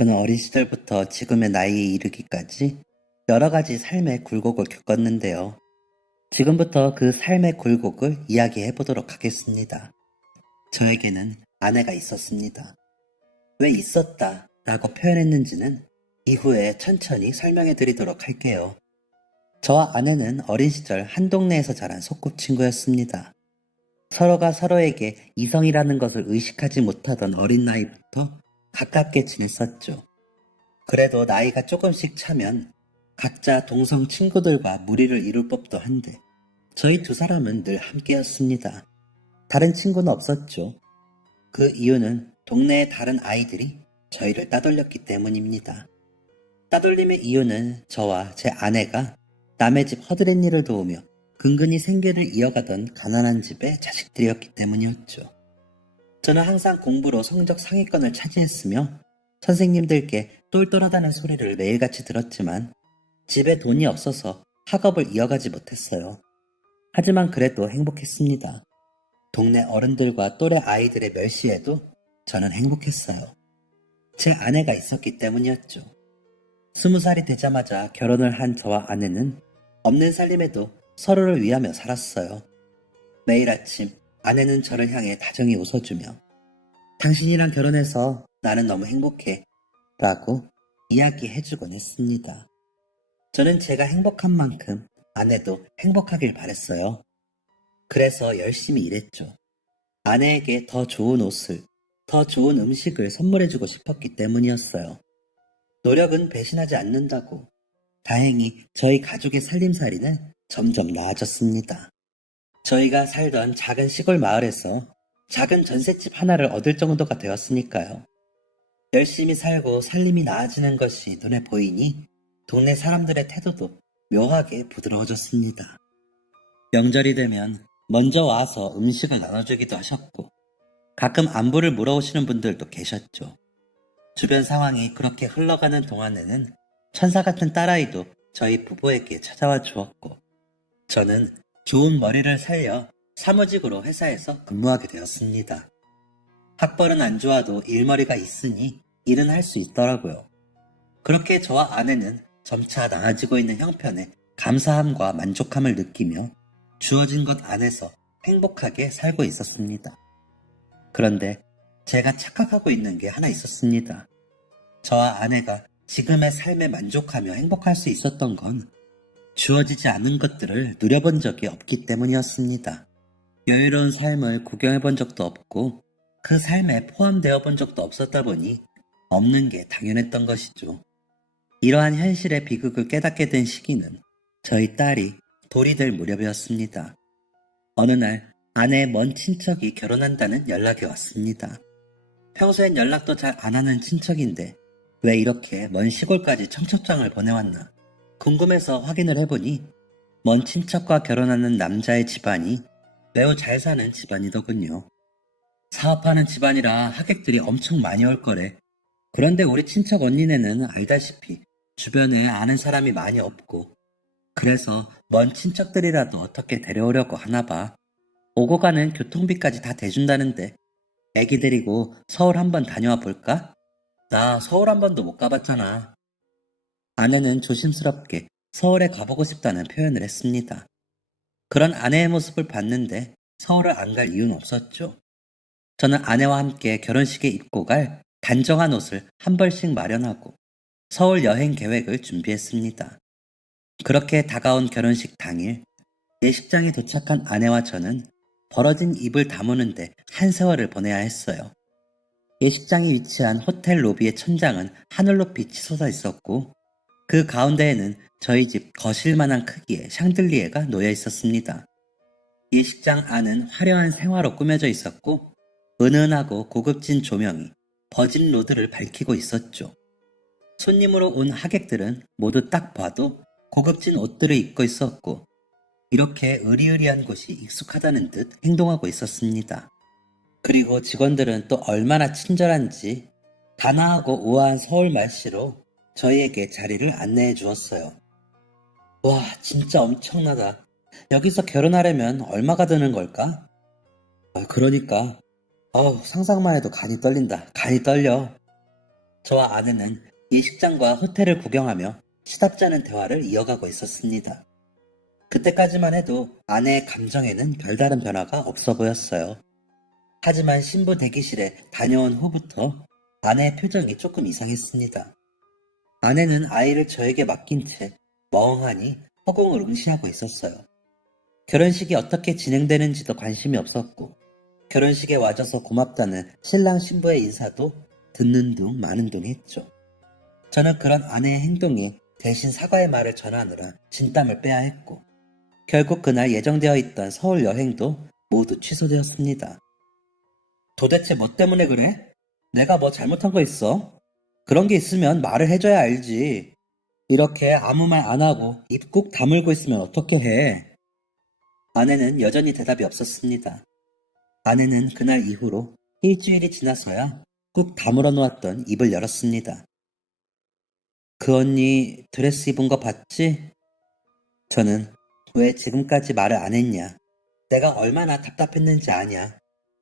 저는 어린 시절부터 지금의 나이에 이르기까지 여러 가지 삶의 굴곡을 겪었는데요. 지금부터 그 삶의 굴곡을 이야기해 보도록 하겠습니다. 저에게는 아내가 있었습니다. 왜 있었다 라고 표현했는지는 이후에 천천히 설명해 드리도록 할게요. 저와 아내는 어린 시절 한 동네에서 자란 소꿉친구였습니다. 서로가 서로에게 이성이라는 것을 의식하지 못하던 어린 나이부터 가깝게 지냈었죠. 그래도 나이가 조금씩 차면 각자 동성 친구들과 무리를 이룰 법도 한데 저희 두 사람은 늘 함께였습니다. 다른 친구는 없었죠. 그 이유는 동네의 다른 아이들이 저희를 따돌렸기 때문입니다. 따돌림의 이유는 저와 제 아내가 남의 집 허드렛 일을 도우며 근근히 생계를 이어가던 가난한 집의 자식들이었기 때문이었죠. 저는 항상 공부로 성적 상위권을 차지했으며 선생님들께 똘똘하다는 소리를 매일같이 들었지만 집에 돈이 없어서 학업을 이어가지 못했어요. 하지만 그래도 행복했습니다. 동네 어른들과 또래 아이들의 멸시에도 저는 행복했어요. 제 아내가 있었기 때문이었죠. 20살이 되자마자 결혼을 한 저와 아내는 없는 살림에도 서로를 위하며 살았어요. 매일 아침 아내는 저를 향해 다정히 웃어주며 당신이랑 결혼해서 나는 너무 행복해 라고 이야기해주곤 했습니다. 저는 제가 행복한 만큼 아내도 행복하길 바랬어요. 그래서 열심히 일했죠. 아내에게 더 좋은 옷을, 더 좋은 음식을 선물해주고 싶었기 때문이었어요. 노력은 배신하지 않는다고. 다행히 저희 가족의 살림살이는 점점 나아졌습니다. 저희가 살던 작은 시골 마을에서 작은 전셋집 하나를 얻을 정도가 되었으니까요. 열심히 살고 살림이 나아지는 것이 눈에 보이니 동네 사람들의 태도도 묘하게 부드러워졌습니다. 명절이 되면 먼저 와서 음식을 나눠주기도 하셨고 가끔 안부를 물어오시는 분들도 계셨죠. 주변 상황이 그렇게 흘러가는 동안에는 천사 같은 딸아이도 저희 부부에게 찾아와 주었고 저는 좋은 머리를 살려 사무직으로 회사에서 근무하게 되었습니다. 학벌은 안 좋아도 일머리가 있으니 일은 할 수 있더라고요. 그렇게 저와 아내는 점차 나아지고 있는 형편에 감사함과 만족함을 느끼며 주어진 것 안에서 행복하게 살고 있었습니다. 그런데 제가 착각하고 있는 게 하나 있었습니다. 저와 아내가 지금의 삶에 만족하며 행복할 수 있었던 건 주어지지 않은 것들을 누려본 적이 없기 때문이었습니다. 여유로운 삶을 구경해 본 적도 없고 그 삶에 포함되어 본 적도 없었다 보니 없는 게 당연했던 것이죠. 이러한 현실의 비극을 깨닫게 된 시기는 저희 딸이 돌이 될 무렵이었습니다. 어느 날 아내의 먼 친척이 결혼한다는 연락이 왔습니다. 평소엔 연락도 잘 안 하는 친척인데 왜 이렇게 먼 시골까지 청첩장을 보내왔나 궁금해서 확인을 해보니 먼 친척과 결혼하는 남자의 집안이 매우 잘 사는 집안이더군요. 사업하는 집안이라 하객들이 엄청 많이 올 거래. 그런데 우리 친척 언니네는 알다시피 주변에 아는 사람이 많이 없고 그래서 먼 친척들이라도 어떻게 데려오려고 하나 봐. 오고 가는 교통비까지 다 대준다는데 애기 데리고 서울 한번 다녀와 볼까? 나 서울 한 번도 못 가봤잖아. 아내는 조심스럽게 서울에 가보고 싶다는 표현을 했습니다. 그런 아내의 모습을 봤는데 서울을 안 갈 이유는 없었죠. 저는 아내와 함께 결혼식에 입고 갈 단정한 옷을 한 벌씩 마련하고 서울 여행 계획을 준비했습니다. 그렇게 다가온 결혼식 당일 예식장에 도착한 아내와 저는 벌어진 입을 다무는데 한 세월을 보내야 했어요. 예식장이 위치한 호텔 로비의 천장은 하늘로 빛이 솟아 있었고 그 가운데에는 저희 집 거실만한 크기의 샹들리에가 놓여 있었습니다. 예식장 안은 화려한 생화로 꾸며져 있었고 은은하고 고급진 조명이 버진 로드를 밝히고 있었죠. 손님으로 온 하객들은 모두 딱 봐도 고급진 옷들을 입고 있었고 이렇게 으리으리한 곳이 익숙하다는 듯 행동하고 있었습니다. 그리고 직원들은 또 얼마나 친절한지 단아하고 우아한 서울 말씨로 저희에게 자리를 안내해 주었어요. 와, 진짜 엄청나다. 여기서 결혼하려면 얼마가 드는 걸까? 그러니까. 상상만 해도 간이 떨린다. 간이 떨려. 저와 아내는 예식장과 호텔을 구경하며 시답잖은 대화를 이어가고 있었습니다. 그때까지만 해도 아내의 감정에는 별다른 변화가 없어 보였어요. 하지만 신부 대기실에 다녀온 후부터 아내의 표정이 조금 이상했습니다. 아내는 아이를 저에게 맡긴 채 멍하니 허공을 응시하고 있었어요. 결혼식이 어떻게 진행되는지도 관심이 없었고, 결혼식에 와줘서 고맙다는 신랑 신부의 인사도 듣는 둥 마는 둥 했죠. 저는 그런 아내의 행동에 대신 사과의 말을 전하느라 진땀을 빼야 했고, 결국 그날 예정되어 있던 서울 여행도 모두 취소되었습니다. 도대체 뭐 때문에 그래? 내가 뭐 잘못한 거 있어? 그런 게 있으면 말을 해줘야 알지. 이렇게 아무 말 안 하고 입 꾹 다물고 있으면 어떻게 해? 아내는 여전히 대답이 없었습니다. 아내는 그날 이후로 일주일이 지나서야 꾹 다물어 놓았던 입을 열었습니다. 그 언니 드레스 입은 거 봤지? 저는 왜 지금까지 말을 안 했냐? 내가 얼마나 답답했는지 아냐?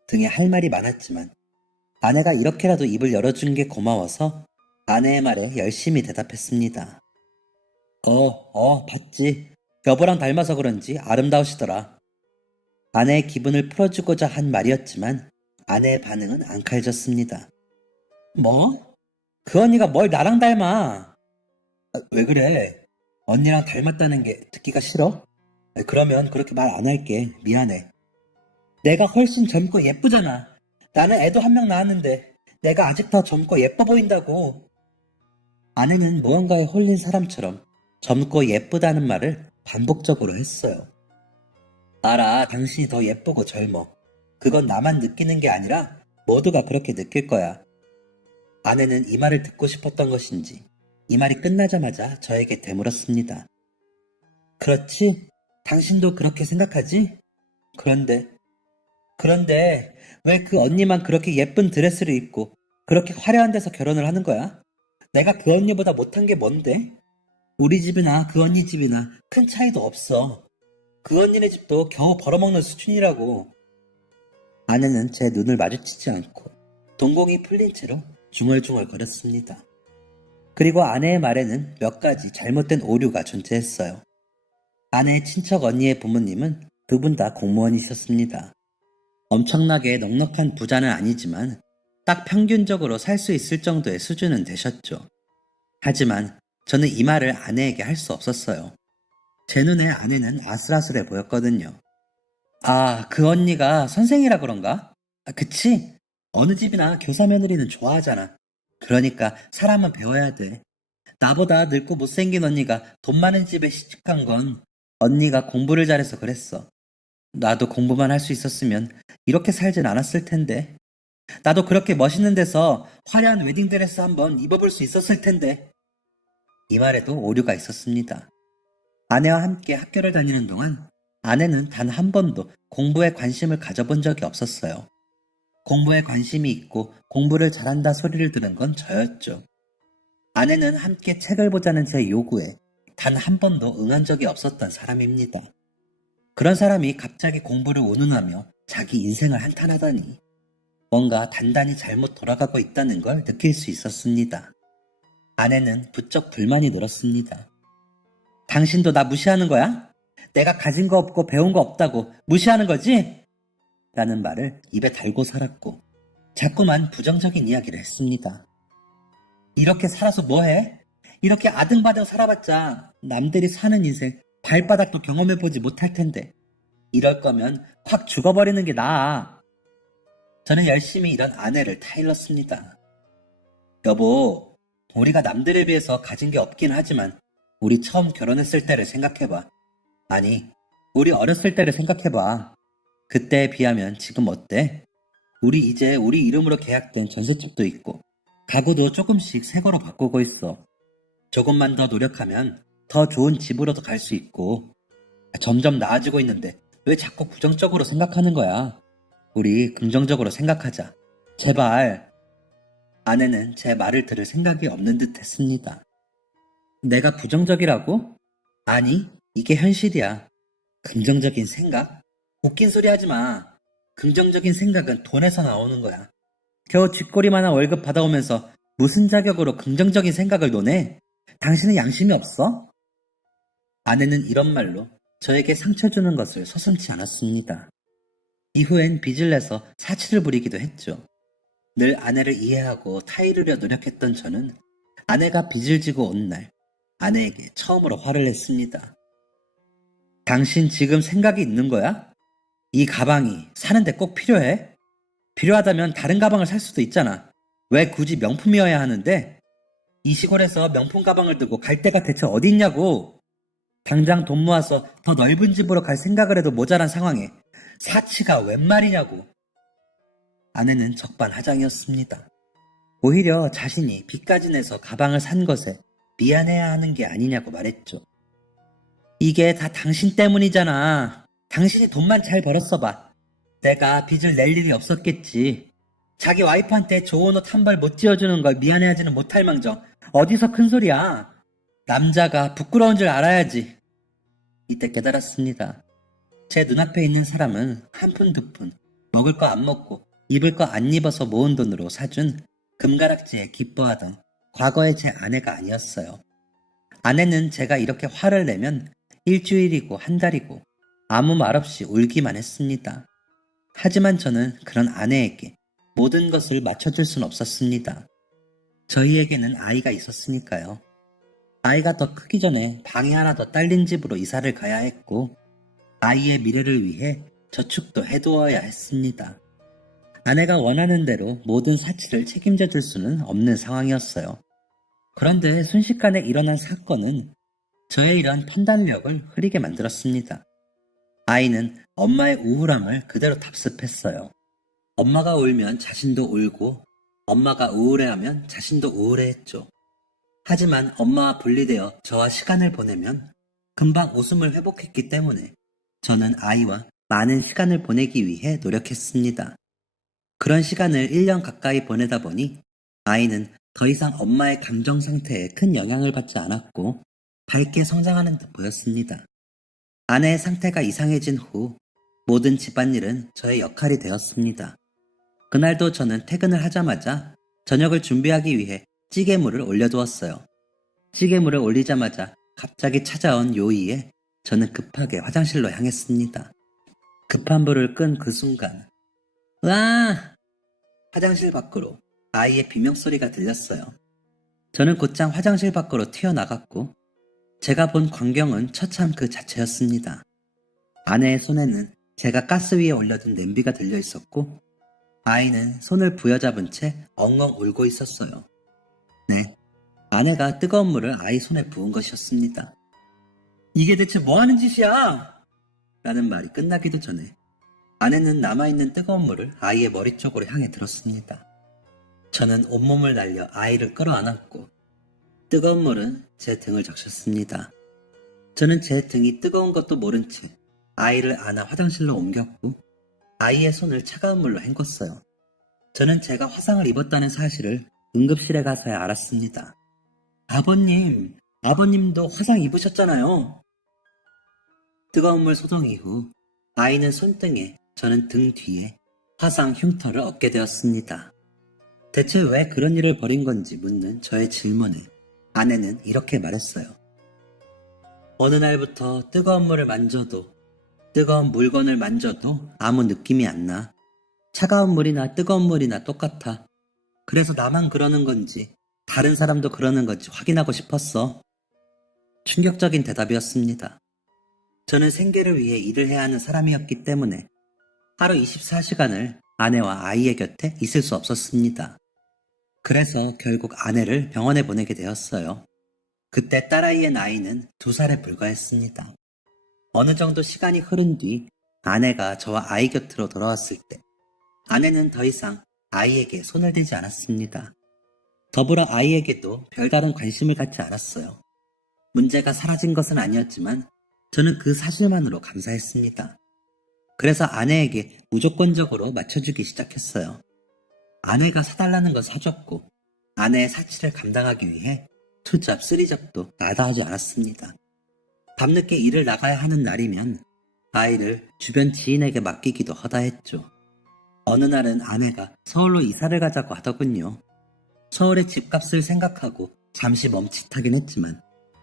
등에 할 말이 많았지만 아내가 이렇게라도 입을 열어준 게 고마워서 아내의 말에 열심히 대답했습니다. 봤지. 여보랑 닮아서 그런지 아름다우시더라. 아내의 기분을 풀어주고자 한 말이었지만 아내의 반응은 앙칼졌습니다. 뭐? 그 언니가 뭘 나랑 닮아? 왜 그래? 언니랑 닮았다는 게 듣기가 싫어? 그러면 그렇게 말 안 할게. 미안해. 내가 훨씬 젊고 예쁘잖아. 나는 애도 한 명 낳았는데 내가 아직 더 젊고 예뻐 보인다고. 아내는 무언가에 홀린 사람처럼 젊고 예쁘다는 말을 반복적으로 했어요. 알아, 당신이 더 예쁘고 젊어. 그건 나만 느끼는 게 아니라 모두가 그렇게 느낄 거야. 아내는 이 말을 듣고 싶었던 것인지 이 말이 끝나자마자 저에게 되물었습니다. 그렇지? 당신도 그렇게 생각하지? 그런데 왜 그 언니만 그렇게 예쁜 드레스를 입고 그렇게 화려한 데서 결혼을 하는 거야? 내가 그 언니보다 못한 게 뭔데? 우리 집이나 그 언니 집이나 큰 차이도 없어. 그 언니네 집도 겨우 벌어먹는 수준이라고. 아내는 제 눈을 마주치지 않고 동공이 풀린 채로 중얼중얼 거렸습니다. 그리고 아내의 말에는 몇 가지 잘못된 오류가 존재했어요. 아내의 친척 언니의 부모님은 두 분 다 공무원이셨습니다. 엄청나게 넉넉한 부자는 아니지만 딱 평균적으로 살 수 있을 정도의 수준은 되셨죠. 하지만 저는 이 말을 아내에게 할 수 없었어요. 제 눈에 아내는 아슬아슬해 보였거든요. 아, 그 언니가 선생이라 그런가? 그치? 어느 집이나 교사 며느리는 좋아하잖아. 그러니까 사람은 배워야 돼. 나보다 늙고 못생긴 언니가 돈 많은 집에 시집간 건 언니가 공부를 잘해서 그랬어. 나도 공부만 할 수 있었으면 이렇게 살진 않았을 텐데. 나도 그렇게 멋있는 데서 화려한 웨딩드레스 한번 입어볼 수 있었을 텐데. 이 말에도 오류가 있었습니다. 아내와 함께 학교를 다니는 동안 아내는 단 한 번도 공부에 관심을 가져본 적이 없었어요. 공부에 관심이 있고 공부를 잘한다 소리를 들은 건 저였죠. 아내는 함께 책을 보자는 제 요구에 단 한 번도 응한 적이 없었던 사람입니다. 그런 사람이 갑자기 공부를 운운하며 자기 인생을 한탄하다니 뭔가 단단히 잘못 돌아가고 있다는 걸 느낄 수 있었습니다. 아내는 부쩍 불만이 늘었습니다. 당신도 나 무시하는 거야? 내가 가진 거 없고 배운 거 없다고 무시하는 거지? 라는 말을 입에 달고 살았고 자꾸만 부정적인 이야기를 했습니다. 이렇게 살아서 뭐해? 이렇게 아등바등 살아봤자 남들이 사는 인생 발바닥도 경험해보지 못할 텐데 이럴 거면 확 죽어버리는 게 나아. 저는 열심히 일한 아내를 타일렀습니다. 여보, 우리가 남들에 비해서 가진 게 없긴 하지만 우리 처음 결혼했을 때를 생각해봐. 아니, 우리 어렸을 때를 생각해봐. 그때에 비하면 지금 어때? 우리 이제 우리 이름으로 계약된 전셋집도 있고 가구도 조금씩 새 거로 바꾸고 있어. 조금만 더 노력하면 더 좋은 집으로도 갈 수 있고 점점 나아지고 있는데 왜 자꾸 부정적으로 생각하는 거야? 우리 긍정적으로 생각하자. 제발. 아내는 제 말을 들을 생각이 없는 듯 했습니다. 내가 부정적이라고? 아니, 이게 현실이야. 긍정적인 생각? 웃긴 소리 하지 마. 긍정적인 생각은 돈에서 나오는 거야. 겨우 쥐꼬리만한 월급 받아오면서 무슨 자격으로 긍정적인 생각을 논해? 당신은 양심이 없어? 아내는 이런 말로 저에게 상처 주는 것을 서슴지 않았습니다. 이후엔 빚을 내서 사치를 부리기도 했죠. 늘 아내를 이해하고 타이르려 노력했던 저는 아내가 빚을 지고 온 날 아내에게 처음으로 화를 냈습니다. 당신 지금 생각이 있는 거야? 이 가방이 사는데 꼭 필요해? 필요하다면 다른 가방을 살 수도 있잖아. 왜 굳이 명품이어야 하는데? 이 시골에서 명품 가방을 들고 갈 데가 대체 어디 있냐고! 당장 돈 모아서 더 넓은 집으로 갈 생각을 해도 모자란 상황에 사치가 웬 말이냐고. 아내는 적반하장이었습니다. 오히려 자신이 빚까지 내서 가방을 산 것에 미안해야 하는 게 아니냐고 말했죠. 이게 다 당신 때문이잖아. 당신이 돈만 잘 벌었어 봐. 내가 빚을 낼 일이 없었겠지. 자기 와이프한테 좋은 옷 한 벌 못 지어주는 걸 미안해하지는 못할 망정. 어디서 큰 소리야. 남자가 부끄러운 줄 알아야지. 이때 깨달았습니다. 제 눈앞에 있는 사람은 한 푼 두 푼 먹을 거 안 먹고 입을 거 안 입어서 모은 돈으로 사준 금가락지에 기뻐하던 과거의 제 아내가 아니었어요. 아내는 제가 이렇게 화를 내면 일주일이고 한 달이고 아무 말 없이 울기만 했습니다. 하지만 저는 그런 아내에게 모든 것을 맞춰줄 순 없었습니다. 저희에게는 아이가 있었으니까요. 아이가 더 크기 전에 방이 하나 더 딸린 집으로 이사를 가야 했고 아이의 미래를 위해 저축도 해두어야 했습니다. 아내가 원하는 대로 모든 사치를 책임져 줄 수는 없는 상황이었어요. 그런데 순식간에 일어난 사건은 저의 이러한 판단력을 흐리게 만들었습니다. 아이는 엄마의 우울함을 그대로 답습했어요. 엄마가 울면 자신도 울고 엄마가 우울해하면 자신도 우울해했죠. 하지만 엄마와 분리되어 저와 시간을 보내면 금방 웃음을 회복했기 때문에 저는 아이와 많은 시간을 보내기 위해 노력했습니다. 그런 시간을 1년 가까이 보내다 보니 아이는 더 이상 엄마의 감정 상태에 큰 영향을 받지 않았고 밝게 성장하는 듯 보였습니다. 아내의 상태가 이상해진 후 모든 집안일은 저의 역할이 되었습니다. 그날도 저는 퇴근을 하자마자 저녁을 준비하기 위해 찌개물을 올려두었어요. 찌개물을 올리자마자 갑자기 찾아온 요의에 저는 급하게 화장실로 향했습니다. 급한 불을 끈 그 순간 으아! 화장실 밖으로 아이의 비명소리가 들렸어요. 저는 곧장 화장실 밖으로 튀어나갔고 제가 본 광경은 처참 그 자체였습니다. 아내의 손에는 제가 가스 위에 올려둔 냄비가 들려 있었고 아이는 손을 부여잡은 채 엉엉 울고 있었어요. 네, 아내가 뜨거운 물을 아이 손에 부은 것이었습니다. 이게 대체 뭐 하는 짓이야? 라는 말이 끝나기도 전에 아내는 남아있는 뜨거운 물을 아이의 머리 쪽으로 향해 들었습니다. 저는 온몸을 날려 아이를 끌어안았고 뜨거운 물은 제 등을 적셨습니다. 저는 제 등이 뜨거운 것도 모른 채 아이를 안아 화장실로 옮겼고 아이의 손을 차가운 물로 헹궜어요. 저는 제가 화상을 입었다는 사실을 응급실에 가서야 알았습니다. 아버님도 화상 입으셨잖아요. 뜨거운 물 소동 이후 아이는 손등에 저는 등 뒤에 화상 흉터를 얻게 되었습니다. 대체 왜 그런 일을 벌인 건지 묻는 저의 질문에 아내는 이렇게 말했어요. 어느 날부터 뜨거운 물을 만져도 뜨거운 물건을 만져도 아무 느낌이 안 나. 차가운 물이나 뜨거운 물이나 똑같아. 그래서 나만 그러는 건지 다른 사람도 그러는 건지 확인하고 싶었어. 충격적인 대답이었습니다. 저는 생계를 위해 일을 해야 하는 사람이었기 때문에 하루 24시간을 아내와 아이의 곁에 있을 수 없었습니다. 그래서 결국 아내를 병원에 보내게 되었어요. 그때 딸아이의 나이는 2살에 불과했습니다. 어느 정도 시간이 흐른 뒤 아내가 저와 아이 곁으로 돌아왔을 때 아내는 더 이상 아이에게 손을 대지 않았습니다. 더불어 아이에게도 별다른 관심을 갖지 않았어요. 문제가 사라진 것은 아니었지만 저는 그 사실만으로 감사했습니다. 그래서 아내에게 무조건적으로 맞춰주기 시작했어요. 아내가 사달라는 건 사줬고 아내의 사치를 감당하기 위해 투잡, 쓰리잡도 마다하지 않았습니다. 밤늦게 일을 나가야 하는 날이면 아이를 주변 지인에게 맡기기도 허다했죠. 어느 날은 아내가 서울로 이사를 가자고 하더군요. 서울의 집값을 생각하고 잠시 멈칫하긴 했지만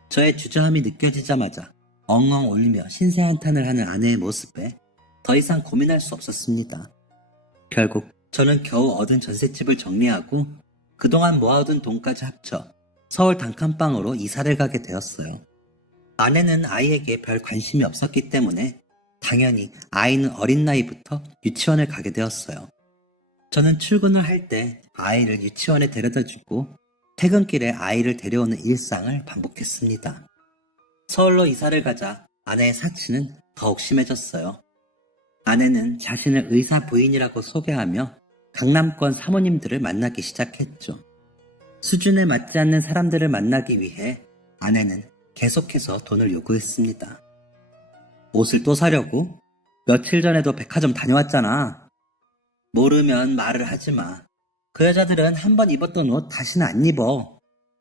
저의 주저함이 느껴지자마자 엉엉 울리며 신세한탄을 하는 아내의 모습에 더 이상 고민할 수 없었습니다. 결국 저는 겨우 얻은 전셋집을 정리하고 그동안 모아둔 돈까지 합쳐 서울 단칸방으로 이사를 가게 되었어요. 아내는 아이에게 별 관심이 없었기 때문에 당연히 아이는 어린 나이부터 유치원을 가게 되었어요. 저는 출근을 할 때 아이를 유치원에 데려다주고 퇴근길에 아이를 데려오는 일상을 반복했습니다. 서울로 이사를 가자 아내의 사치는 더욱 심해졌어요. 아내는 자신을 의사 부인이라고 소개하며 강남권 사모님들을 만나기 시작했죠. 수준에 맞지 않는 사람들을 만나기 위해 아내는 계속해서 돈을 요구했습니다. 옷을 또 사려고? 며칠 전에도 백화점 다녀왔잖아. 모르면 말을 하지 마. 그 여자들은 한 번 입었던 옷 다시는 안 입어.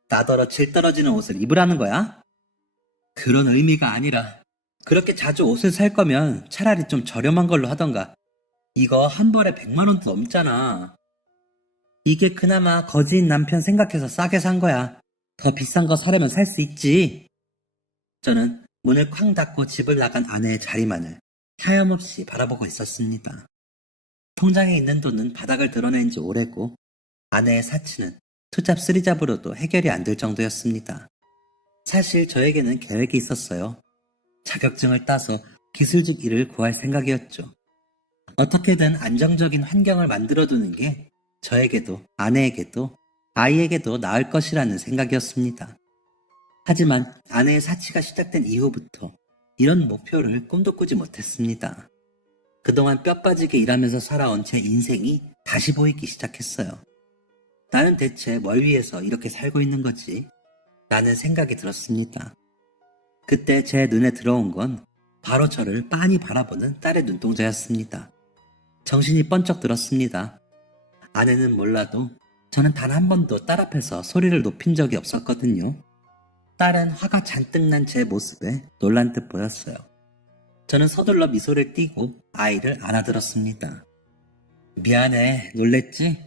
나더러 질 떨어지는 옷을 입으라는 거야? 그런 의미가 아니라 그렇게 자주 옷을 살 거면 차라리 좀 저렴한 걸로 하던가. 이거 한 벌에 100만 원도 넘잖아. 이게 그나마 거지인 남편 생각해서 싸게 산 거야. 더 비싼 거 사려면 살 수 있지. 저는 문을 쾅 닫고 집을 나간 아내의 자리만을 하염없이 바라보고 있었습니다. 통장에 있는 돈은 바닥을 드러낸 지 오래고 아내의 사치는 투잡 쓰리잡으로도 해결이 안 될 정도였습니다. 사실 저에게는 계획이 있었어요. 자격증을 따서 기술직 일을 구할 생각이었죠. 어떻게든 안정적인 환경을 만들어두는 게 저에게도 아내에게도 아이에게도 나을 것이라는 생각이었습니다. 하지만 아내의 사치가 시작된 이후부터 이런 목표를 꿈도 꾸지 못했습니다. 그동안 뼈 빠지게 일하면서 살아온 제 인생이 다시 보이기 시작했어요. 나는 대체 뭘 위해서 이렇게 살고 있는 거지? 라는 생각이 들었습니다. 그때 제 눈에 들어온 건 바로 저를 빤히 바라보는 딸의 눈동자였습니다. 정신이 번쩍 들었습니다. 아내는 몰라도 저는 단 한 번도 딸 앞에서 소리를 높인 적이 없었거든요. 딸은 화가 잔뜩 난 제 모습에 놀란 듯 보였어요. 저는 서둘러 미소를 띠고 아이를 안아들었습니다. 미안해, 놀랬지?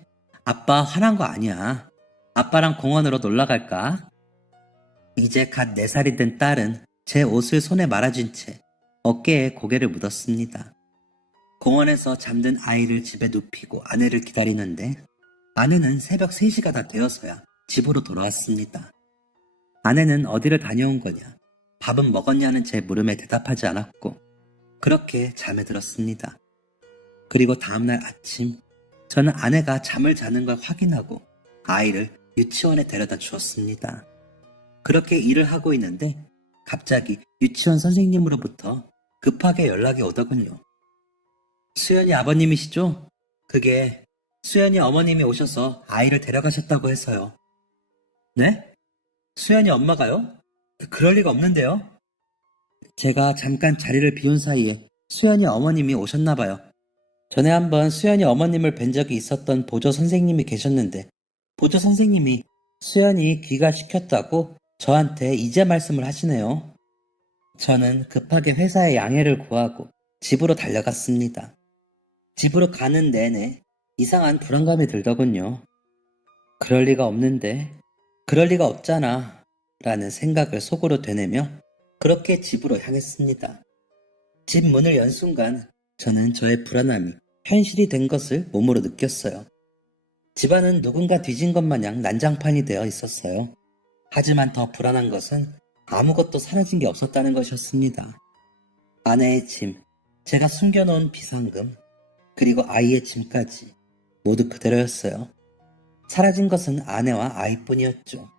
아빠 화난 거 아니야. 아빠랑 공원으로 놀러 갈까? 이제 갓 4살이 된 딸은 제 옷을 손에 말아준 채 어깨에 고개를 묻었습니다. 공원에서 잠든 아이를 집에 눕히고 아내를 기다리는데 아내는 새벽 3시가 다 되어서야 집으로 돌아왔습니다. 아내는 어디를 다녀온 거냐, 밥은 먹었냐는 제 물음에 대답하지 않았고 그렇게 잠에 들었습니다. 그리고 다음날 아침 저는 아내가 잠을 자는 걸 확인하고 아이를 유치원에 데려다 주었습니다. 그렇게 일을 하고 있는데 갑자기 유치원 선생님으로부터 급하게 연락이 오더군요. 수연이 아버님이시죠? 그게 수연이 어머님이 오셔서 아이를 데려가셨다고 해서요. 네? 수연이 엄마가요? 그럴 리가 없는데요. 제가 잠깐 자리를 비운 사이에 수연이 어머님이 오셨나봐요. 전에 한번 수연이 어머님을 뵌 적이 있었던 보조 선생님이 계셨는데 보조 선생님이 수연이 귀가시켰다고 저한테 이제 말씀을 하시네요. 저는 급하게 회사에 양해를 구하고 집으로 달려갔습니다. 집으로 가는 내내 이상한 불안감이 들더군요. 그럴 리가 없는데, 그럴 리가 없잖아 라는 생각을 속으로 되뇌며 그렇게 집으로 향했습니다. 집 문을 연 순간 저는 저의 불안함이 현실이 된 것을 몸으로 느꼈어요. 집안은 누군가 뒤진 것 마냥 난장판이 되어 있었어요. 하지만 더 불안한 것은 아무것도 사라진 게 없었다는 것이었습니다. 아내의 짐, 제가 숨겨놓은 비상금, 그리고 아이의 짐까지 모두 그대로였어요. 사라진 것은 아내와 아이뿐이었죠.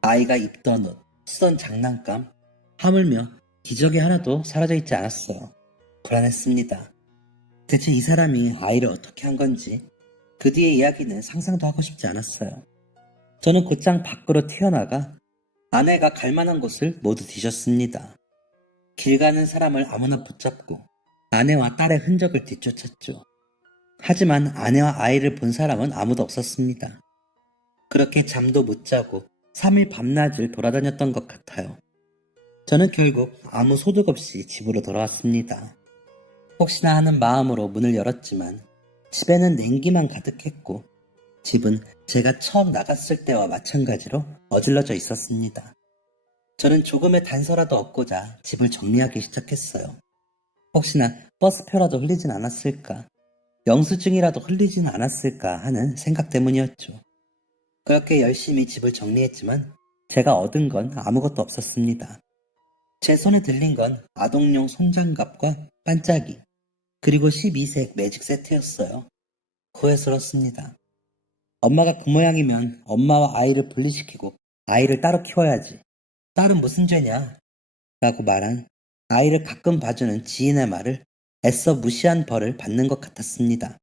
아이가 입던 옷, 쓰던 장난감, 하물며 기저귀 하나도 사라져 있지 않았어요. 불안했습니다. 대체 이 사람이 아이를 어떻게 한 건지 그 뒤의 이야기는 상상도 하고 싶지 않았어요. 저는 곧장 밖으로 튀어나가 아내가 갈 만한 곳을 모두 뒤졌습니다. 길 가는 사람을 아무나 붙잡고 아내와 딸의 흔적을 뒤쫓았죠. 하지만 아내와 아이를 본 사람은 아무도 없었습니다. 그렇게 잠도 못 자고 3일 밤낮을 돌아다녔던 것 같아요. 저는 결국 아무 소득 없이 집으로 돌아왔습니다. 혹시나 하는 마음으로 문을 열었지만 집에는 냉기만 가득했고 집은 제가 처음 나갔을 때와 마찬가지로 어질러져 있었습니다. 저는 조금의 단서라도 얻고자 집을 정리하기 시작했어요. 혹시나 버스표라도 흘리진 않았을까, 영수증이라도 흘리진 않았을까 하는 생각 때문이었죠. 그렇게 열심히 집을 정리했지만 제가 얻은 건 아무것도 없었습니다. 제 손에 들린 건 아동용 손장갑과 반짝이, 그리고 12색 매직 세트였어요. 후회스럽습니다. 엄마가 그 모양이면 엄마와 아이를 분리시키고 아이를 따로 키워야지. 딸은 무슨 죄냐? 라고 말한 아이를 가끔 봐주는 지인의 말을 애써 무시한 벌을 받는 것 같았습니다.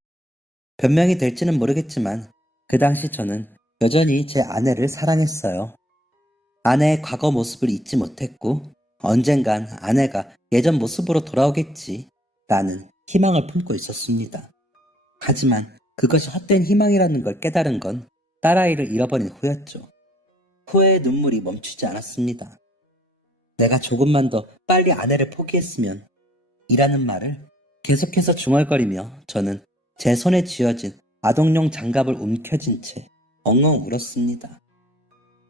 변명이 될지는 모르겠지만 그 당시 저는 여전히 제 아내를 사랑했어요. 아내의 과거 모습을 잊지 못했고 언젠간 아내가 예전 모습으로 돌아오겠지 라는 희망을 품고 있었습니다. 하지만 그것이 헛된 희망이라는 걸 깨달은 건 딸아이를 잃어버린 후였죠. 후회의 눈물이 멈추지 않았습니다. 내가 조금만 더 빨리 아내를 포기했으면 이라는 말을 계속해서 중얼거리며 저는 제 손에 쥐어진 아동용 장갑을 움켜쥔 채 엉엉 울었습니다.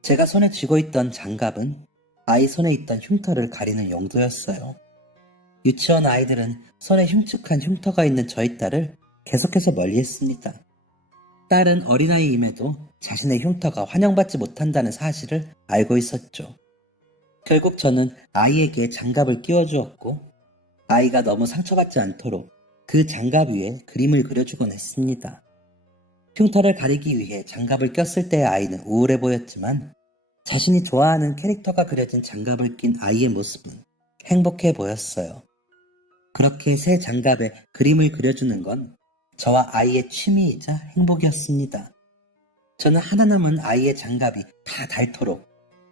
제가 손에 쥐고 있던 장갑은 아이 손에 있던 흉터를 가리는 용도였어요. 유치원 아이들은 손에 흉측한 흉터가 있는 저희 딸을 계속해서 멀리했습니다. 딸은 어린아이임에도 자신의 흉터가 환영받지 못한다는 사실을 알고 있었죠. 결국 저는 아이에게 장갑을 끼워주었고 아이가 너무 상처받지 않도록 그 장갑 위에 그림을 그려주곤 했습니다. 흉터를 가리기 위해 장갑을 꼈을 때의 아이는 우울해 보였지만 자신이 좋아하는 캐릭터가 그려진 장갑을 낀 아이의 모습은 행복해 보였어요. 그렇게 새 장갑에 그림을 그려주는 건 저와 아이의 취미이자 행복이었습니다. 저는 하나 남은 아이의 장갑이 다 닳도록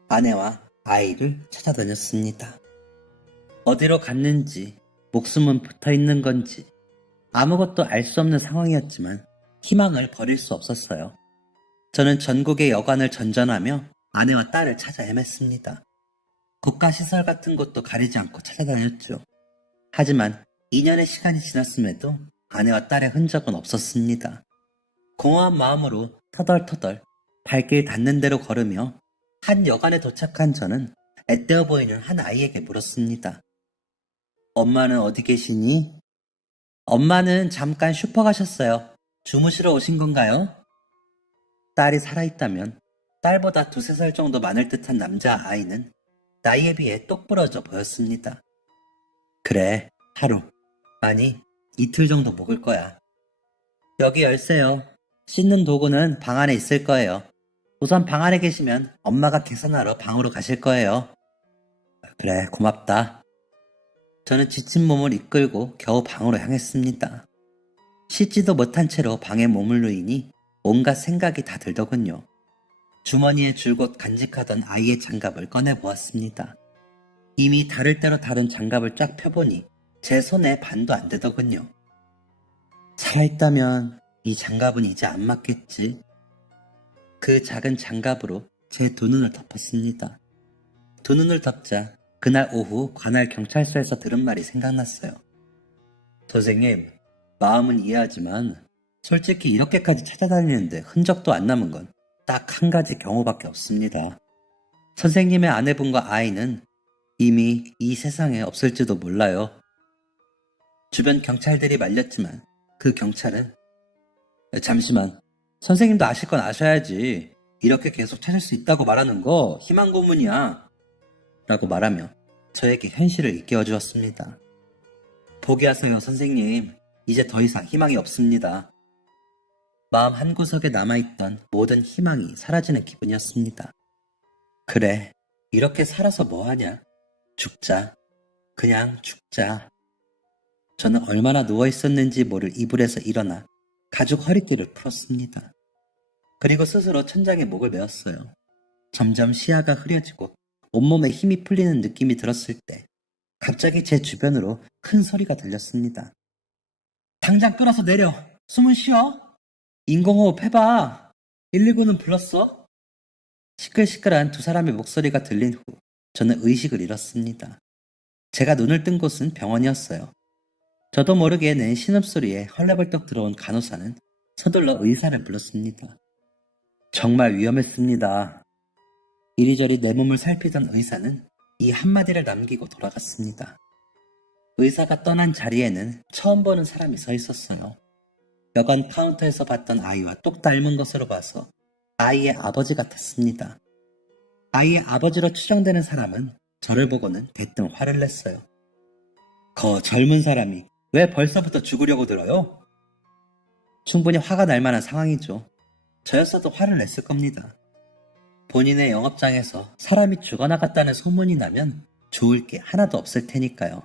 아내와 아이를 찾아다녔습니다. 어디로 갔는지, 목숨은 붙어 있는 건지 아무것도 알 수 없는 상황이었지만 희망을 버릴 수 없었어요. 저는 전국의 여관을 전전하며 아내와 딸을 찾아 헤맸습니다. 국가시설 같은 곳도 가리지 않고 찾아다녔죠. 하지만 2년의 시간이 지났음에도 아내와 딸의 흔적은 없었습니다. 공허한 마음으로 터덜터덜 발길 닿는 대로 걸으며 한 여관에 도착한 저는 앳되어 보이는 한 아이에게 물었습니다. 엄마는 어디 계시니? 엄마는 잠깐 슈퍼 가셨어요. 주무시러 오신 건가요? 딸이 살아있다면 딸보다 2~3살 정도 많을 듯한 남자아이는 나이에 비해 똑부러져 보였습니다. 그래, 하루, 아니 이틀 정도 묵을 거야. 여기 열쇠요. 씻는 도구는 방 안에 있을 거예요. 우선 방 안에 계시면 엄마가 계산하러 방으로 가실 거예요. 그래, 고맙다. 저는 지친 몸을 이끌고 겨우 방으로 향했습니다. 씻지도 못한 채로 방에 머물르이니 온갖 생각이 다 들더군요. 주머니에 줄곧 간직하던 아이의 장갑을 꺼내보았습니다. 이미 다를 대로 다른 장갑을 쫙 펴보니 제 손에 반도 안 되더군요. 살아있다면 이 장갑은 이제 안 맞겠지. 그 작은 장갑으로 제 두 눈을 덮었습니다. 두 눈을 덮자 그날 오후 관할 경찰서에서 들은 말이 생각났어요. 선생님, 마음은 이해하지만 솔직히 이렇게까지 찾아다니는데 흔적도 안 남은 건 딱 한 가지 경우밖에 없습니다. 선생님의 아내분과 아이는 이미 이 세상에 없을지도 몰라요. 주변 경찰들이 말렸지만 그 경찰은 잠시만, 선생님도 아실 건 아셔야지. 이렇게 계속 찾을 수 있다고 말하는 거 희망 고문이야. 라고 말하며 저에게 현실을 일깨워 주었습니다. 포기하세요, 선생님. 이제 더 이상 희망이 없습니다. 마음 한구석에 남아있던 모든 희망이 사라지는 기분이었습니다. 그래, 이렇게 살아서 뭐하냐? 죽자. 그냥 죽자. 저는 얼마나 누워있었는지 모를 이불에서 일어나 가죽 허리띠를 풀었습니다. 그리고 스스로 천장에 목을 메었어요. 점점 시야가 흐려지고 온몸에 힘이 풀리는 느낌이 들었을 때 갑자기 제 주변으로 큰 소리가 들렸습니다. 당장 끌어서 내려! 숨을 쉬어! 인공호흡 해봐! 119는 불렀어? 시끌시끌한 두 사람의 목소리가 들린 후 저는 의식을 잃었습니다. 제가 눈을 뜬 곳은 병원이었어요. 저도 모르게 낸 신음소리에 헐레벌떡 들어온 간호사는 서둘러 의사를 불렀습니다. 정말 위험했습니다. 이리저리 내 몸을 살피던 의사는 이 한마디를 남기고 돌아갔습니다. 의사가 떠난 자리에는 처음 보는 사람이 서 있었어요. 여관 카운터에서 봤던 아이와 똑 닮은 것으로 봐서 아이의 아버지 같았습니다. 아이의 아버지로 추정되는 사람은 저를 보고는 대뜸 화를 냈어요. 거 젊은 사람이 왜 벌써부터 죽으려고 들어요? 충분히 화가 날 만한 상황이죠. 저였어도 화를 냈을 겁니다. 본인의 영업장에서 사람이 죽어나갔다는 소문이 나면 좋을 게 하나도 없을 테니까요.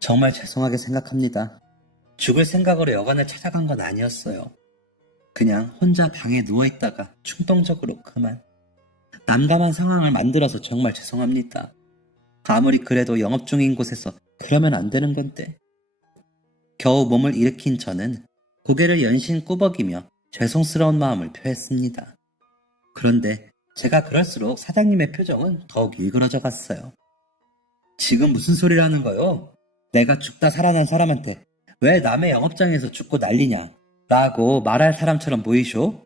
정말 죄송하게 생각합니다. 죽을 생각으로 여관을 찾아간 건 아니었어요. 그냥 혼자 방에 누워있다가 충동적으로 그만. 난감한 상황을 만들어서 정말 죄송합니다. 아무리 그래도 영업 중인 곳에서 그러면 안 되는 건데. 겨우 몸을 일으킨 저는 고개를 연신 꾸벅이며 죄송스러운 마음을 표했습니다. 그런데 제가 그럴수록 사장님의 표정은 더욱 일그러져 갔어요. 지금 무슨 소리를 하는 거요? 내가 죽다 살아난 사람한테 왜 남의 영업장에서 죽고 난리냐? 라고 말할 사람처럼 보이쇼?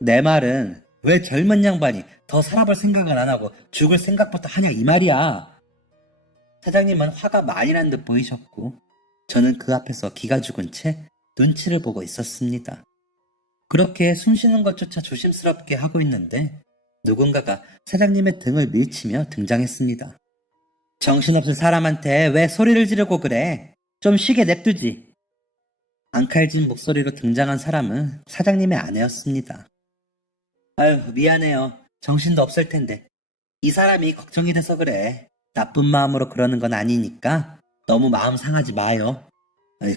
내 말은 왜 젊은 양반이 더 살아볼 생각은 안 하고 죽을 생각부터 하냐 이 말이야. 사장님은 화가 많이 난 듯 보이셨고 저는 그 앞에서 기가 죽은 채 눈치를 보고 있었습니다. 그렇게 숨쉬는 것조차 조심스럽게 하고 있는데 누군가가 사장님의 등을 밀치며 등장했습니다. 정신없을 사람한테 왜 소리를 지르고 그래? 좀 쉬게 냅두지. 앙칼진 목소리로 등장한 사람은 사장님의 아내였습니다. 아유, 미안해요. 정신도 없을 텐데. 이 사람이 걱정이 돼서 그래. 나쁜 마음으로 그러는 건 아니니까 너무 마음 상하지 마요.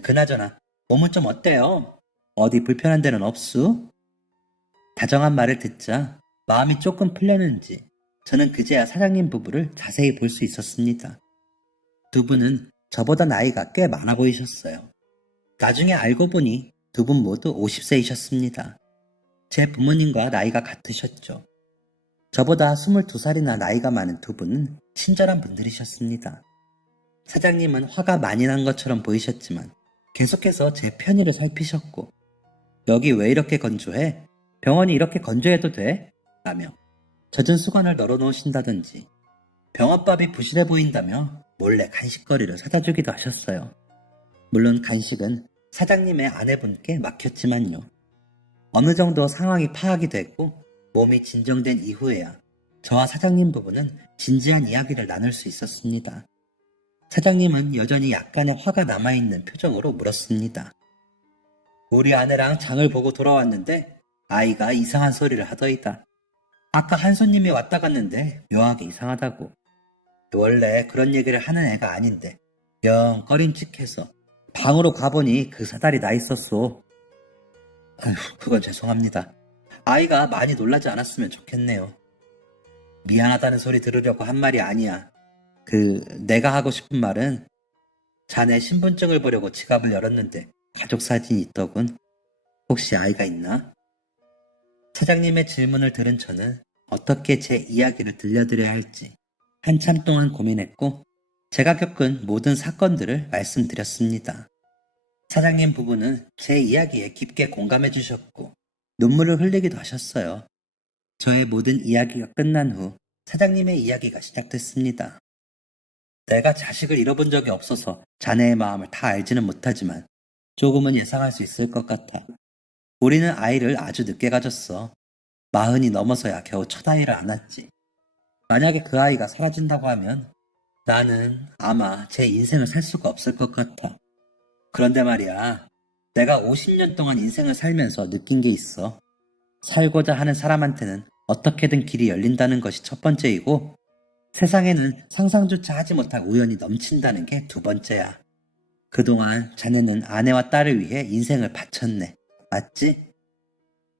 그나저나 몸은 좀 어때요? 어디 불편한 데는 없수? 다정한 말을 듣자 마음이 조금 풀렸는지 저는 그제야 사장님 부부를 자세히 볼 수 있었습니다. 두 분은 저보다 나이가 꽤 많아 보이셨어요. 나중에 알고 보니 두 분 모두 50세이셨습니다. 제 부모님과 나이가 같으셨죠. 저보다 22살이나 나이가 많은 두 분은 친절한 분들이셨습니다. 사장님은 화가 많이 난 것처럼 보이셨지만 계속해서 제 편의를 살피셨고 여기 왜 이렇게 건조해? 병원이 이렇게 건조해도 돼? 라며 젖은 수건을 널어놓으신다든지 병원밥이 부실해 보인다며 몰래 간식거리를 사다 주기도 하셨어요. 물론 간식은 사장님의 아내분께 맡겼지만요. 어느 정도 상황이 파악이 됐고 몸이 진정된 이후에야 저와 사장님 부부는 진지한 이야기를 나눌 수 있었습니다. 사장님은 여전히 약간의 화가 남아있는 표정으로 물었습니다. 우리 아내랑 장을 보고 돌아왔는데 아이가 이상한 소리를 하더이다. 아까 한 손님이 왔다 갔는데 묘하게 이상하다고. 원래 그런 얘기를 하는 애가 아닌데 영 꺼림칙해서 방으로 가보니 그 사달이 나 있었소. 아휴, 그건 죄송합니다. 아이가 많이 놀라지 않았으면 좋겠네요. 미안하다는 소리 들으려고 한 말이 아니야. 내가 하고 싶은 말은 자네 신분증을 보려고 지갑을 열었는데 가족 사진이 있더군. 혹시 아이가 있나? 사장님의 질문을 들은 저는 어떻게 제 이야기를 들려드려야 할지 한참 동안 고민했고 제가 겪은 모든 사건들을 말씀드렸습니다. 사장님 부부는 제 이야기에 깊게 공감해 주셨고 눈물을 흘리기도 하셨어요. 저의 모든 이야기가 끝난 후 사장님의 이야기가 시작됐습니다. 내가 자식을 잃어본 적이 없어서 자네의 마음을 다 알지는 못하지만 조금은 예상할 수 있을 것 같아. 우리는 아이를 아주 늦게 가졌어. 40이 넘어서야 겨우 첫 아이를 안았지. 만약에 그 아이가 사라진다고 하면 나는 아마 제 인생을 살 수가 없을 것 같아. 그런데 말이야, 내가 50년 동안 인생을 살면서 느낀 게 있어. 살고자 하는 사람한테는 어떻게든 길이 열린다는 것이 첫 번째이고 세상에는 상상조차 하지 못할 우연이 넘친다는 게 두 번째야. 그동안 자네는 아내와 딸을 위해 인생을 바쳤네. 맞지?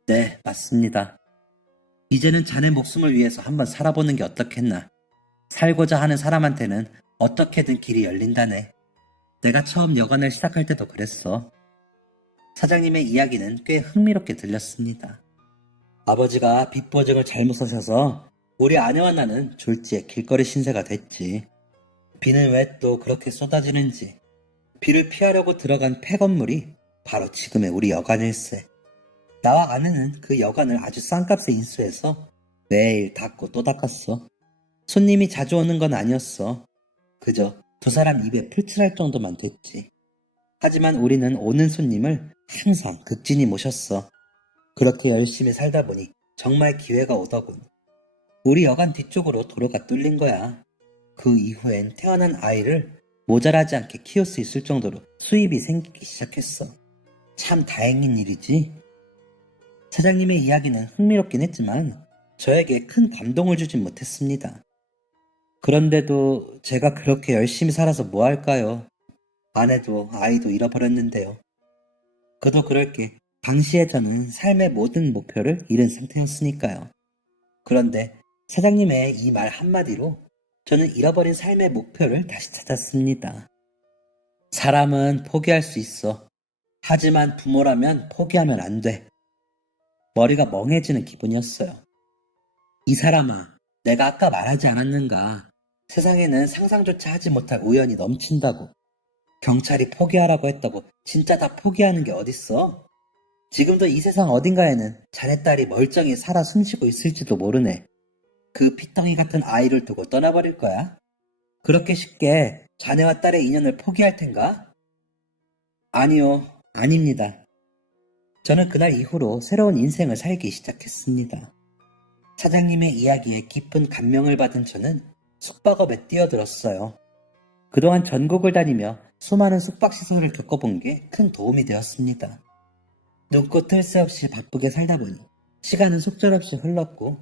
네, 맞습니다. 이제는 자네 목숨을 위해서 한번 살아보는 게 어떻겠나. 살고자 하는 사람한테는 어떻게든 길이 열린다네. 내가 처음 여관을 시작할 때도 그랬어. 사장님의 이야기는 꽤 흥미롭게 들렸습니다. 아버지가 빚 보증을 잘못 서셔서 우리 아내와 나는 졸지에 길거리 신세가 됐지. 비는 왜 또 그렇게 쏟아지는지. 비를 피하려고 들어간 폐건물이 바로 지금의 우리 여관일세. 나와 아내는 그 여관을 아주 싼 값에 인수해서 매일 닦고 또 닦았어. 손님이 자주 오는 건 아니었어. 그저 두 사람 입에 풀칠할 정도만 됐지. 하지만 우리는 오는 손님을 항상 극진히 모셨어. 그렇게 열심히 살다 보니 정말 기회가 오더군. 우리 여관 뒤쪽으로 도로가 뚫린 거야. 그 이후엔 태어난 아이를 모자라지 않게 키울 수 있을 정도로 수입이 생기기 시작했어. 참 다행인 일이지. 사장님의 이야기는 흥미롭긴 했지만 저에게 큰 감동을 주진 못했습니다. 그런데도 제가 그렇게 열심히 살아서 뭐 할까요? 아내도 아이도 잃어버렸는데요. 그도 그럴 게 당시에 저는 삶의 모든 목표를 잃은 상태였으니까요. 그런데 사장님의 이 말 한마디로 저는 잃어버린 삶의 목표를 다시 찾았습니다. 사람은 포기할 수 있어. 하지만 부모라면 포기하면 안 돼. 머리가 멍해지는 기분이었어요. 이 사람아, 내가 아까 말하지 않았는가? 세상에는 상상조차 하지 못할 우연이 넘친다고. 경찰이 포기하라고 했다고 진짜 다 포기하는 게 어딨어? 지금도 이 세상 어딘가에는 자네 딸이 멀쩡히 살아 숨쉬고 있을지도 모르네. 그 피덩이 같은 아이를 두고 떠나버릴 거야? 그렇게 쉽게 자네와 딸의 인연을 포기할 텐가? 아니요, 아닙니다. 저는 그날 이후로 새로운 인생을 살기 시작했습니다. 사장님의 이야기에 깊은 감명을 받은 저는 숙박업에 뛰어들었어요. 그동안 전국을 다니며 수많은 숙박시설을 겪어본 게 큰 도움이 되었습니다. 눈코 뜰 새 없이 바쁘게 살다 보니 시간은 속절없이 흘렀고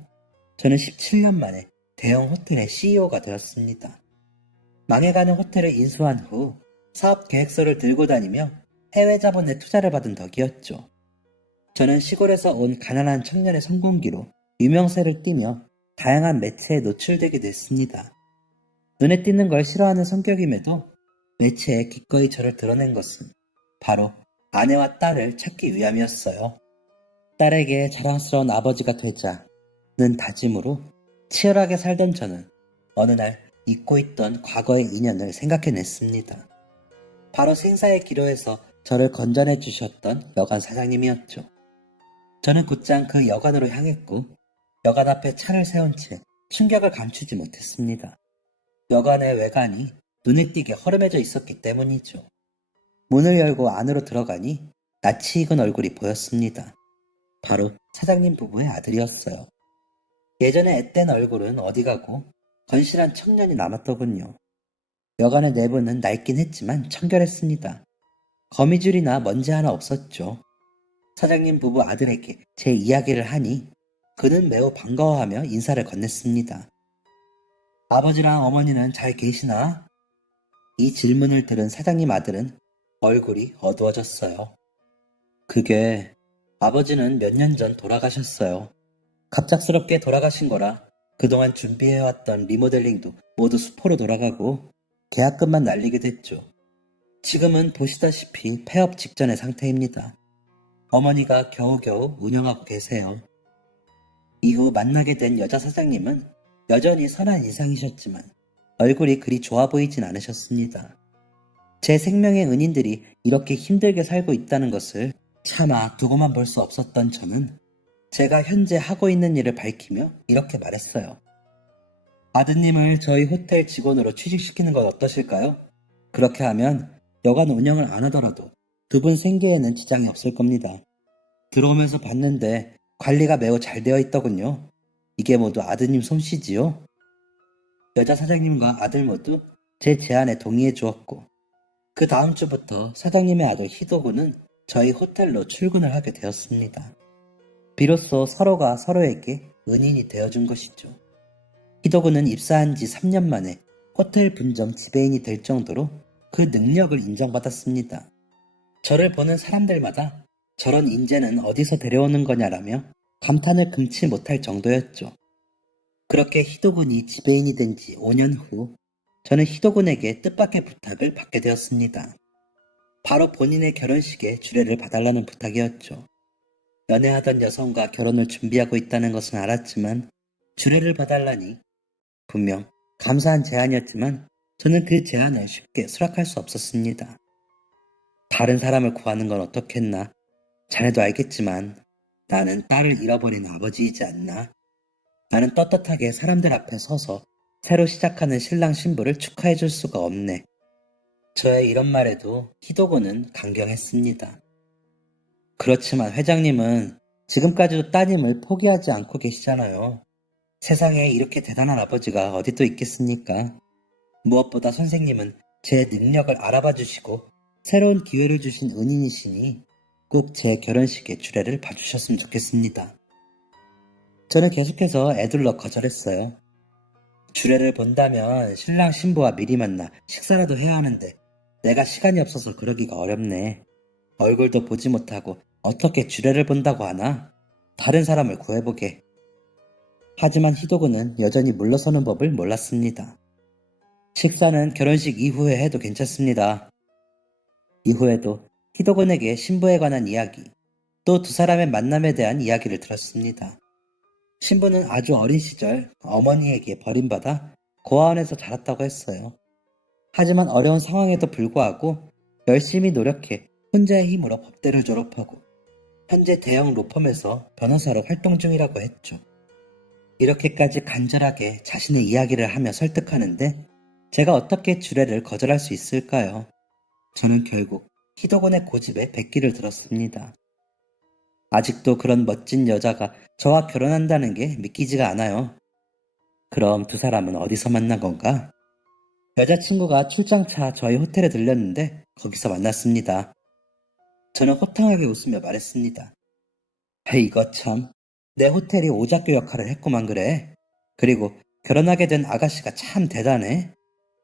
저는 17년 만에 대형 호텔의 CEO가 되었습니다. 망해가는 호텔을 인수한 후 사업 계획서를 들고 다니며 해외 자본의 투자를 받은 덕이었죠. 저는 시골에서 온 가난한 청년의 성공기로 유명세를 띠며 다양한 매체에 노출되게 됐습니다. 눈에 띄는 걸 싫어하는 성격임에도 매체에 기꺼이 저를 드러낸 것은 바로 아내와 딸을 찾기 위함이었어요. 딸에게 자랑스러운 아버지가 되자는 다짐으로 치열하게 살던 저는 어느 날 잊고 있던 과거의 인연을 생각해냈습니다. 바로 생사의 기로에서 저를 건전해 주셨던 여관 사장님이었죠. 저는 곧장 그 여관으로 향했고 여관 앞에 차를 세운 채 충격을 감추지 못했습니다. 여관의 외관이 눈에 띄게 허름해져 있었기 때문이죠. 문을 열고 안으로 들어가니 낯이 익은 얼굴이 보였습니다. 바로 사장님 부부의 아들이었어요. 예전에 앳된 얼굴은 어디 가고 건실한 청년이 남았더군요. 여관의 내부는 낡긴 했지만 청결했습니다. 거미줄이나 먼지 하나 없었죠. 사장님 부부 아들에게 제 이야기를 하니 그는 매우 반가워하며 인사를 건넸습니다. 아버지랑 어머니는 잘 계시나? 이 질문을 들은 사장님 아들은 얼굴이 어두워졌어요. 그게 아버지는 몇 년 전 돌아가셨어요. 갑작스럽게 돌아가신 거라 그동안 준비해왔던 리모델링도 모두 수포로 돌아가고 계약금만 날리게 됐죠. 지금은 보시다시피 폐업 직전의 상태입니다. 어머니가 겨우겨우 운영하고 계세요. 이후 만나게 된 여자 사장님은 여전히 선한 인상이셨지만 얼굴이 그리 좋아 보이진 않으셨습니다. 제 생명의 은인들이 이렇게 힘들게 살고 있다는 것을 차마 두고만 볼 수 없었던 저는 제가 현재 하고 있는 일을 밝히며 이렇게 말했어요. 아드님을 저희 호텔 직원으로 취직시키는 건 어떠실까요? 그렇게 하면 여관 운영을 안 하더라도 두 분 생계에는 지장이 없을 겁니다. 들어오면서 봤는데 관리가 매우 잘 되어 있더군요. 이게 모두 아드님 솜씨지요? 여자 사장님과 아들 모두 제 제안에 동의해 주었고 그 다음 주부터 사장님의 아들 희도군은 저희 호텔로 출근을 하게 되었습니다. 비로소 서로가 서로에게 은인이 되어준 것이죠. 희도군은 입사한 지 3년 만에 호텔 분점 지배인이 될 정도로 그 능력을 인정받았습니다. 저를 보는 사람들마다 저런 인재는 어디서 데려오는 거냐라며 감탄을 금치 못할 정도였죠. 그렇게 희도군이 지배인이 된 지 5년 후 저는 희도군에게 뜻밖의 부탁을 받게 되었습니다. 바로 본인의 결혼식에 주례를 봐달라는 부탁이었죠. 연애하던 여성과 결혼을 준비하고 있다는 것은 알았지만 주례를 봐달라니 분명 감사한 제안이었지만 저는 그 제안을 쉽게 수락할 수 없었습니다. 다른 사람을 구하는 건 어떻겠나? 자네도 알겠지만 나는 딸을 잃어버린 아버지이지 않나? 나는 떳떳하게 사람들 앞에 서서 새로 시작하는 신랑 신부를 축하해 줄 수가 없네. 저의 이런 말에도 희도군은 강경했습니다. 그렇지만 회장님은 지금까지도 따님을 포기하지 않고 계시잖아요. 세상에 이렇게 대단한 아버지가 어디 또 있겠습니까? 무엇보다 선생님은 제 능력을 알아봐 주시고 새로운 기회를 주신 은인이시니 꼭 제 결혼식의 주례를 봐주셨으면 좋겠습니다. 저는 계속해서 애둘러 거절했어요. 주례를 본다면 신랑 신부와 미리 만나 식사라도 해야 하는데 내가 시간이 없어서 그러기가 어렵네. 얼굴도 보지 못하고 어떻게 주례를 본다고 하나? 다른 사람을 구해보게. 하지만 희도군은 여전히 물러서는 법을 몰랐습니다. 식사는 결혼식 이후에 해도 괜찮습니다. 이후에도 희도군에게 신부에 관한 이야기, 또 두 사람의 만남에 대한 이야기를 들었습니다. 신부는 아주 어린 시절 어머니에게 버림받아 고아원에서 자랐다고 했어요. 하지만 어려운 상황에도 불구하고 열심히 노력해 혼자의 힘으로 법대를 졸업하고 현재 대형 로펌에서 변호사로 활동 중이라고 했죠. 이렇게까지 간절하게 자신의 이야기를 하며 설득하는데 제가 어떻게 주례를 거절할 수 있을까요? 저는 결국 희도군의 고집에 백기를 들었습니다. 아직도 그런 멋진 여자가 저와 결혼한다는 게 믿기지가 않아요. 그럼 두 사람은 어디서 만난 건가? 여자친구가 출장차 저희 호텔에 들렸는데 거기서 만났습니다. 저는 호탕하게 웃으며 말했습니다. 이거 참, 내 호텔이 오작교 역할을 했구만 그래. 그리고 결혼하게 된 아가씨가 참 대단해.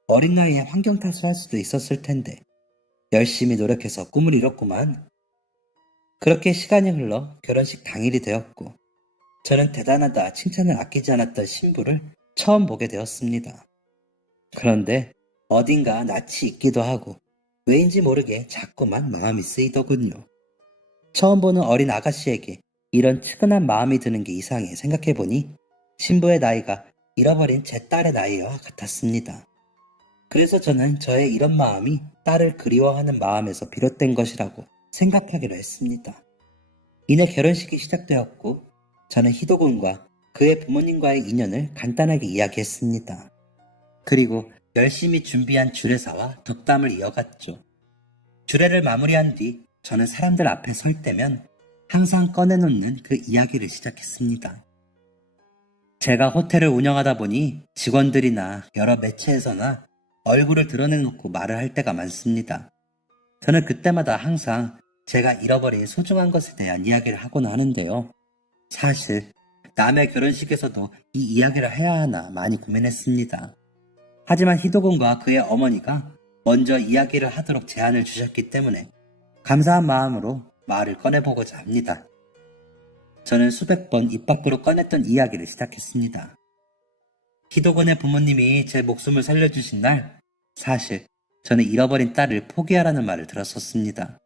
어린 나이에 환경 탓을 할 수도 있었을 텐데 열심히 노력해서 꿈을 이뤘구만. 그렇게 시간이 흘러 결혼식 당일이 되었고 저는 대단하다 칭찬을 아끼지 않았던 신부를 처음 보게 되었습니다. 그런데 어딘가 낯이 있기도 하고 왜인지 모르게 자꾸만 마음이 쓰이더군요. 처음 보는 어린 아가씨에게 이런 측은한 마음이 드는 게 이상해 생각해보니 신부의 나이가 잃어버린 제 딸의 나이와 같았습니다. 그래서 저는 저의 이런 마음이 딸을 그리워하는 마음에서 비롯된 것이라고 생각하기로 했습니다. 이내 결혼식이 시작되었고 저는 희도군과 그의 부모님과의 인연을 간단하게 이야기했습니다. 그리고 열심히 준비한 주례사와 덕담을 이어갔죠. 주례를 마무리한 뒤 저는 사람들 앞에 설 때면 항상 꺼내놓는 그 이야기를 시작했습니다. 제가 호텔을 운영하다 보니 직원들이나 여러 매체에서나 얼굴을 드러내놓고 말을 할 때가 많습니다. 저는 그때마다 항상 제가 잃어버린 소중한 것에 대한 이야기를 하곤 하는데요. 사실 남의 결혼식에서도 이 이야기를 해야 하나 많이 고민했습니다. 하지만 희도군과 그의 어머니가 먼저 이야기를 하도록 제안을 주셨기 때문에 감사한 마음으로 말을 꺼내보고자 합니다. 저는 수백 번 입 밖으로 꺼냈던 이야기를 시작했습니다. 희도군의 부모님이 제 목숨을 살려주신 날, 사실 저는 잃어버린 딸을 포기하라는 말을 들었었습니다.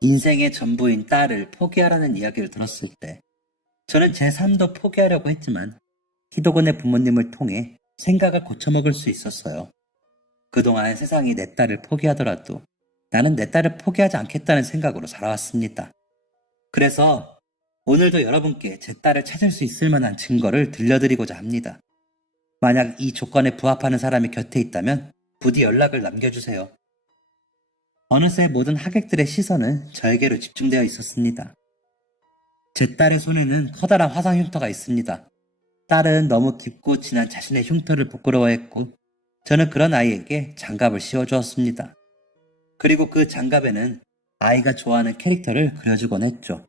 인생의 전부인 딸을 포기하라는 이야기를 들었을 때 저는 제 삶도 포기하려고 했지만 희도군의 부모님을 통해 생각을 고쳐먹을 수 있었어요. 그동안 세상이 내 딸을 포기하더라도 나는 내 딸을 포기하지 않겠다는 생각으로 살아왔습니다. 그래서 오늘도 여러분께 제 딸을 찾을 수 있을 만한 증거를 들려드리고자 합니다. 만약 이 조건에 부합하는 사람이 곁에 있다면 부디 연락을 남겨주세요. 어느새 모든 하객들의 시선은 저에게로 집중되어 있었습니다. 제 딸의 손에는 커다란 화상 흉터가 있습니다. 딸은 너무 깊고 진한 자신의 흉터를 부끄러워했고 저는 그런 아이에게 장갑을 씌워주었습니다. 그리고 그 장갑에는 아이가 좋아하는 캐릭터를 그려주곤 했죠.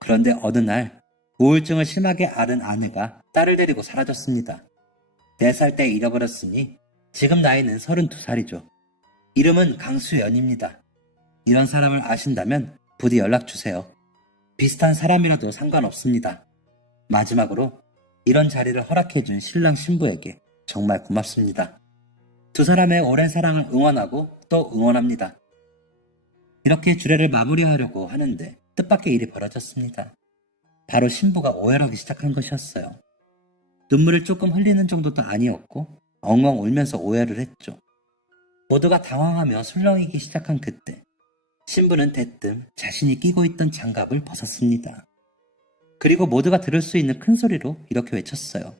그런데 어느 날 우울증을 심하게 앓은 아내가 딸을 데리고 사라졌습니다. 4살 때 잃어버렸으니 지금 나이는 32살이죠. 이름은 강수연입니다. 이런 사람을 아신다면 부디 연락주세요. 비슷한 사람이라도 상관없습니다. 마지막으로 이런 자리를 허락해준 신랑 신부에게 정말 고맙습니다. 두 사람의 오랜 사랑을 응원하고 또 응원합니다. 이렇게 주례를 마무리하려고 하는데 뜻밖의 일이 벌어졌습니다. 바로 신부가 오해를 하기 시작한 것이었어요. 눈물을 조금 흘리는 정도도 아니었고 엉엉 울면서 오해를 했죠. 모두가 당황하며 술렁이기 시작한 그때 신부는 대뜸 자신이 끼고 있던 장갑을 벗었습니다. 그리고 모두가 들을 수 있는 큰 소리로 이렇게 외쳤어요.